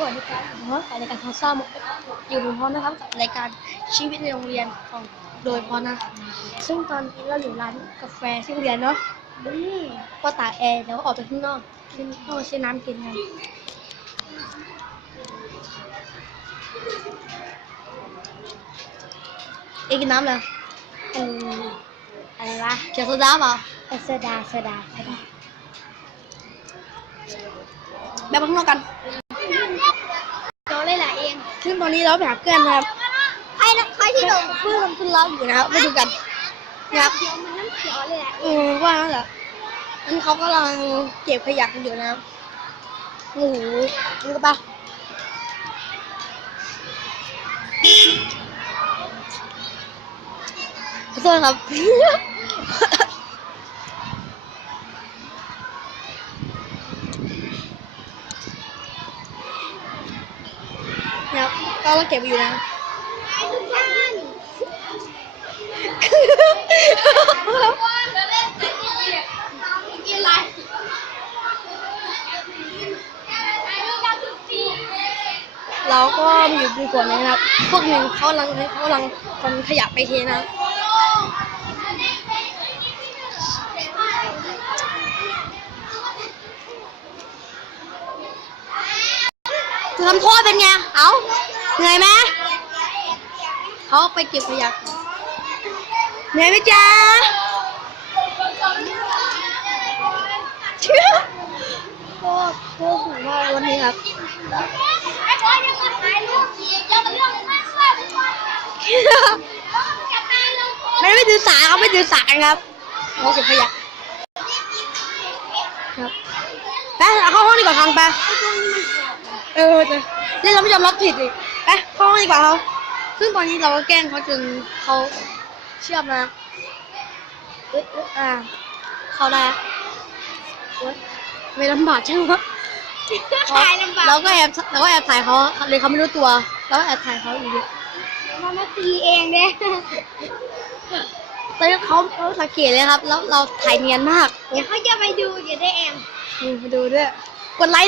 สวัสดีครับผมว่ารายการทอซ่ามุกอยู่พร้อมนะครับกับรายการชีวิตในโรงเรียนของโดยพอนะซึ่งตอนนี้เราอยู่ร้านกาแฟที่โรงเรียนเนาะก็ตากแอร์แล้วก็ออกไปข้างนอกขึ้นข้าซื้อน้ำกินกันเอกกินน้ำเหรอเอะไรวะเขียวโซดาเปล่าเออโซดาโซดาโซดาแบบข้างนอกกัน โตเลยแหละเอง ซึ่งตอนนี้เราไปหาเพื่อนนะครับไอ้นะใครที่โดนเพื่อนมันขึ้นเล้าอยู่นะครับไปดูกันนะครับเขียวมันน้ำเขียวเลยแหละเออว่านั่นแหละอันเขากำลังเก็บขยะกันอยู่นะครับโอ้โหนี่ก็ปะขอโทษครับ นะครับก็เราเก็บอยู่นะไอ้ทุกท่านเราก็อยู่ดีกวนนี้นะครับ พวกหนึ่งเขาลังเขาลังคนขยะไปเทนะครับ ทำโทษเป็นไง เอาเหนื่อยไหมเขาไปเก็บขยะเหนื่อยไหมจ๊ะเชื่อโคตรโคตรสูงมากวันนี้ครับไม่ไม่ค่อยไม่ค่อยจะตายแล้วไม่ไม่ถือสาเขาไม่ถือสากันครับเขาเก็บขยะครับไปเอาข้าห้องดีกว่าทางไป เออจะเล่นเราไม่ยอมรับผิดอีกไปเข้าห้องดีกว่าเขาซึ่งตอนนี้เราก็แกล้งเขาจนเขาเชื่อมนะอึ๊ดอึ๊ดอ่า เขาได้โอ๊ยไม่ลำบากใช่ไหมถ่ายลำบากเราก็แอบเราก็แอบถ่ายเขาเลยเขาไม่รู้ตัวแล้วแอบถ่ายเขาอีกมันมาตีเองเด้ตอนนี้เขาเขาสังเกตเลยครับ แล้วเราถ่ายเนียนมากเดี๋ยวเขาจะไปดูอยู่ได้เองนี่มาดูด้วย กดไลค์